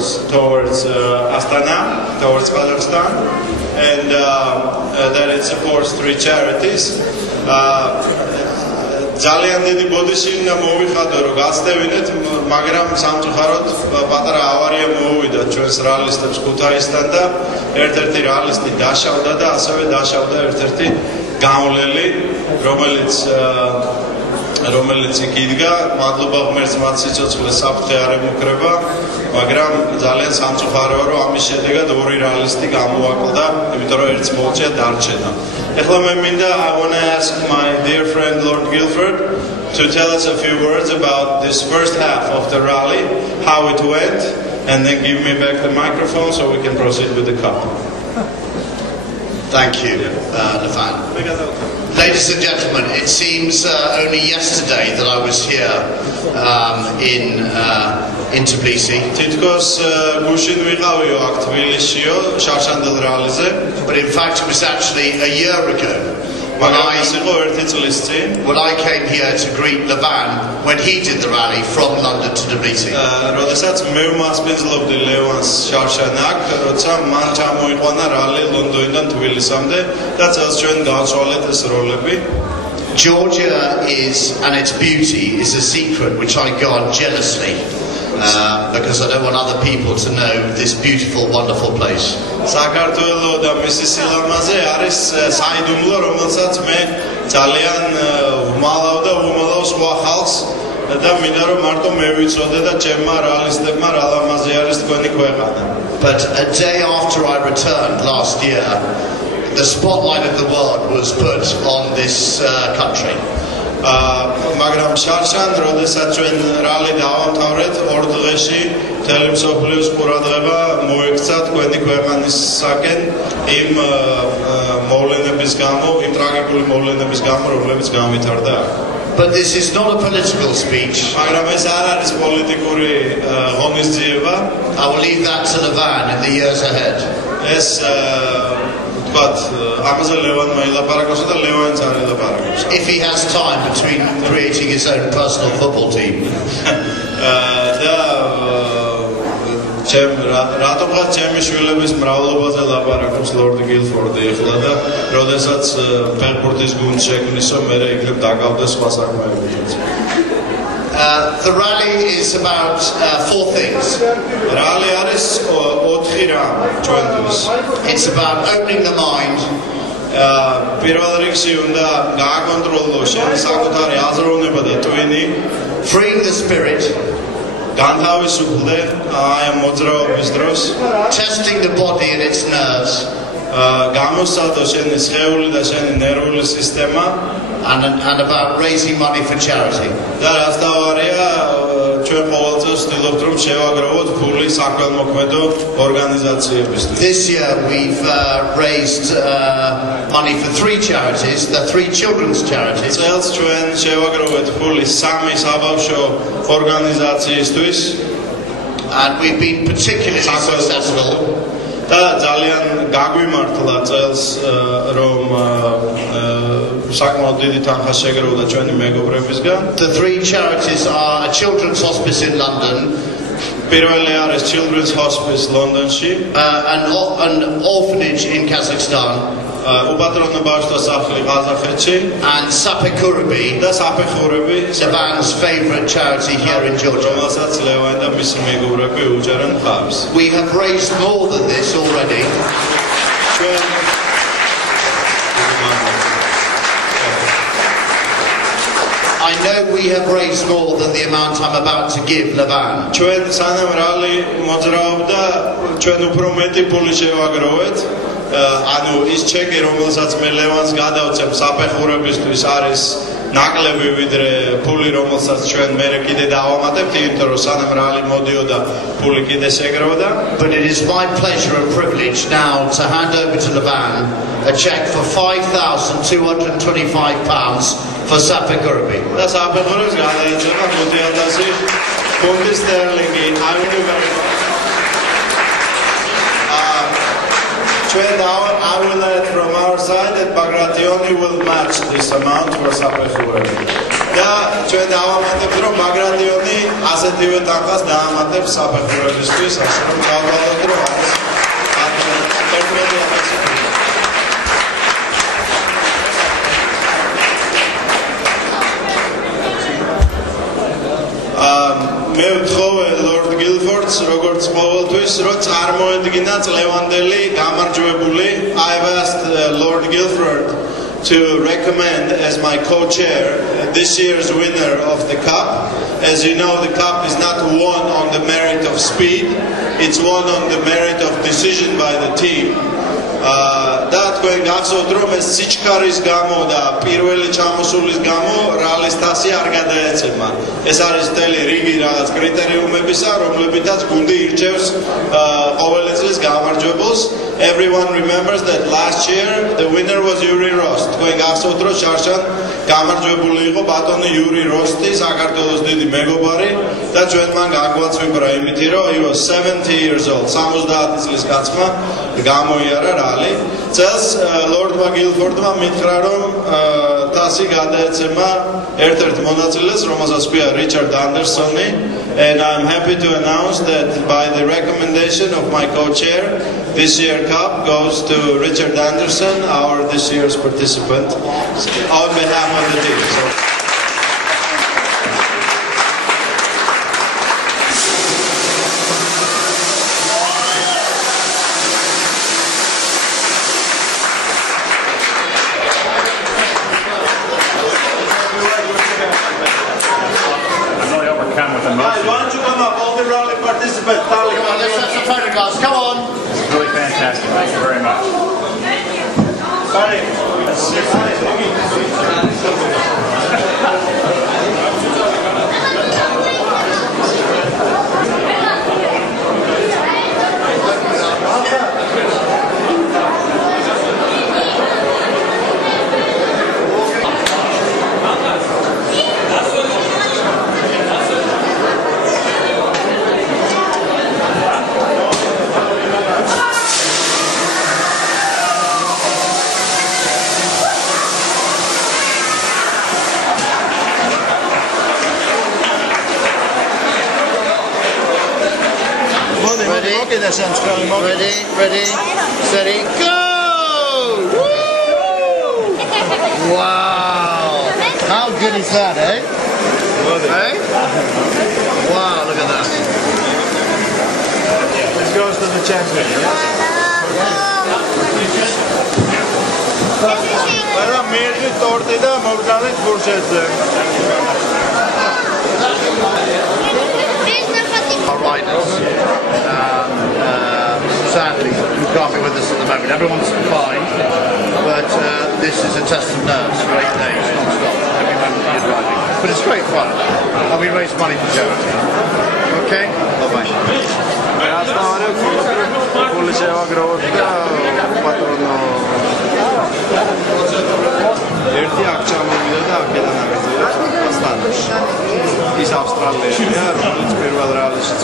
tours towards Astana, towards Kazakhstan, and that it supports 3 charities. ძალიან დიდი ბოდიში უნდა მოვიხადო რომ გაცდევინეთ, მაგრამ სამწუხაროდ პატარა ავარია მოუვიდა ჩვენს რალისტებს ქუთაისთან და ერთ-ერთი რალისტი დაშავდა და ასევე დაშავდა ერთ-ერთი გამვლელი, რომელიც იქ იდგა. მადლობა ღმერთს, მათ სიცოცხლეს საფრთხე არ ემუქრება, მაგრამ ძალიან სამწუხაროა რომ ამის შედეგად 2 რალისტი გამოაკლდა, იმიტომ რომ ერთს მოუწია დარჩენა. ეხლა მე მინდა I want to ask my dear friend Lord Guilford to tell us a few words about this first half of the rally, how it went, and then give me back the microphone so we can proceed with the cup. Thank you, Levan. Ladies and gentlemen, it seems only yesterday that I was here in Tbilisi. But in fact, it was actually a year ago when I came here to greet Levan when he did the rally from London to Tbilisi. Georgia is, and its beauty is a secret which I guard jealously. Because I don't want other people to know this beautiful, wonderful place. საქართველო და მისი სილამაზე არის საიდუმლო, რომელსაც მე ძალიან ვმალავ და ვუმალავ სხვა ხალხს და მინდა რომ მარტო მე ვიცოდე და ჩემმა რალისტებმა რა ლამაზი არის თქვენი ქვეყანა. But a day after I returned last year, the spotlight of the world was put on this country. მაგრამ შარშან როდესაც ჩვენ რალი დავამთავრეთ 2 დღეში მთელი მსოფლიოს ყურადღება მოექცა თქვენი ქვეყანისაკენ იმ მოვლენების გამო, იმ ტრაგიკული მოვლენების გამო, რომლებიც განვითარდა. But this is not a political speech. მაგრამ ეს არ არის პოლიტიკური ღონისძიება. I will leave that to Levan in the years ahead. ეს but ამაზე ლევანმა ილაპარაკოს და ლევანიც არ ილაპარაკობს. If he has time between creating his own personal football team. და რატომღაც ჩემი შვილების მრავლობაზე ლაპარაკობს ლორდი გილფორდი ახლა და როდესაც ფეხბურთის გუნდს შექმნისო მე იქნებ დაგავდეს სხვა საქმეებიც. The rally is about 4 things. Rally არის 4 რამ ჩვენთვის. It's about opening the mind. პირველ რიგში უნდა გააკონტროლო შენი საკუთარი აზროვნება და ტვინი. Freeing the spirit. განთავისუფლდე აი ამ მოძრაობის დროს. Testing the body and its nerves. გამოსცადო შენი სხეული და შენი ნერვული სისტემა. And about raising money for charity. და რაც დავარია ჩვენ ყოველწელს ვცდილობთ რომ შევაგროვოთ ფული საქველმოქმედო ორგანიზაციებისთვის. This year we've raised money for 3 charities, the 3 children's charities. წელს ჩვენ შევაგროვეთ ფული 3 საბავშვო ორგანიზაციისთვის. And we've been particularly successful. და ძალიან გაგვიმართლა წელს რომ საკმაოდ დიდი თანხა შეგროვდა ჩვენი მეგობრებისგან. The 3 charities are a children's hospice in London. პირველი არის Children's Hospice ლონდონში, an orphanage in Kazakhstan. უპატრონო ბავშვთა სახლი ყაზახეთში, and Sapekurubi, და საფეხურები, Levan's favorite charity here in Georgia. რომელსაც ლევანი და მისი მეგობრები უჭერენ ხარს. We have raised more than this already. I know we have raised more than the amount I'm about to give Levan. ჩვენ სანამ რალი მოძრაობდა, ჩვენ უფრო მეტი ფული შევაგროვეთ. ანუ ის ჩეკი, რომელსაც მე ლევანს გადავწევ საფეხურებისთვის არის ნაკლები ვიდრე ფული, რომელსაც ჩვენ მე კიდე დავამატებთ, იმიტომ რომ სანამ რალი მოდიოდა, ფული კიდე შეგროვდა. But it is my pleasure and privilege now to hand over to Levan a check for £5,225 for Sapekurubi. და საფეხურებს გადაეცემა 5,000 ფუნტი სტერლინგი. I will do very much. I will add from our side that Bagrationi will match this amount for Sapekurubi. და ჩვენ დავამატებთ რომ მაგრადიონი ასეთივე ტანხას დაამატებს საფეხურებისთვის ასე რომ დავვალოთ რომ არის 11,000 მე ვთხოვე ლორდ გილფორდს როგორც ყოველთვის რომ წარმოედგინა წლევანდელი გამარჯვებული I've asked Lord Guilford to recommend as my co-chair this year's winner of the cup. As you know, the cup is not won on the merit of speed, it's won on the merit of decision by the team. და თქვენ გახსოვთ რომ ეს სიჩქარის გამო და პირველი ჩამოსulis გამო რალის თასი არ გადაეცემა. ეს არის მთელი რიგი რაღაც კრიტერიუმებისა, რომლებითაც გუნდი ირჩევს ყოველი წლის გამარჯვებულს. Everyone remembers that last year the winner was Yuri Rost. თქვენ გახსოვთ რომ შარშან გამარჯვებული იყო ბატონი Yuri Rosti, საქართველოს დიდი მეგობარი და ჩვენ მან გაგვაცვიბრა იმითი რომ he was 70 years old. 70 წლის კაცმა გამოიარა რალი. წელს ლორდ გილფორდმა მითხრა რომ თასი გადაეცემა ერთ-ერთ მონაწილეს, რომელსაც ქვია რიჩარდ ანდერსონი, and I'm happy to announce that by the recommendation of my co-chair, this year's cup goes to Richard Anderson, our this year's participant, on behalf of the team. So, Guys, why don't you come up, all the rally participants? Come on, let's have some photographs. Come on. It's really fantastic. Thank you very much. Sorry. Ready, steady, go! Woo! Wow! How good is that, eh? Eh? Wow, look at that. This goes to the champion. Არა მერდი ტორტი და მოგზავნეთ ბურჟეთზე. Our riders, sadly, who can't be with us at the moment. Everyone's fine, but this is a test of nerves for 8 days non-stop. Every moment he's riding. But it's great fun, and we raise money for charity. Okay? Bye-bye. ერთი აქ ჩამოვიდა და აქედან აგრძელა ასტანაში. ის ავსტრალიელია, რომელიც პირველ რალიშიც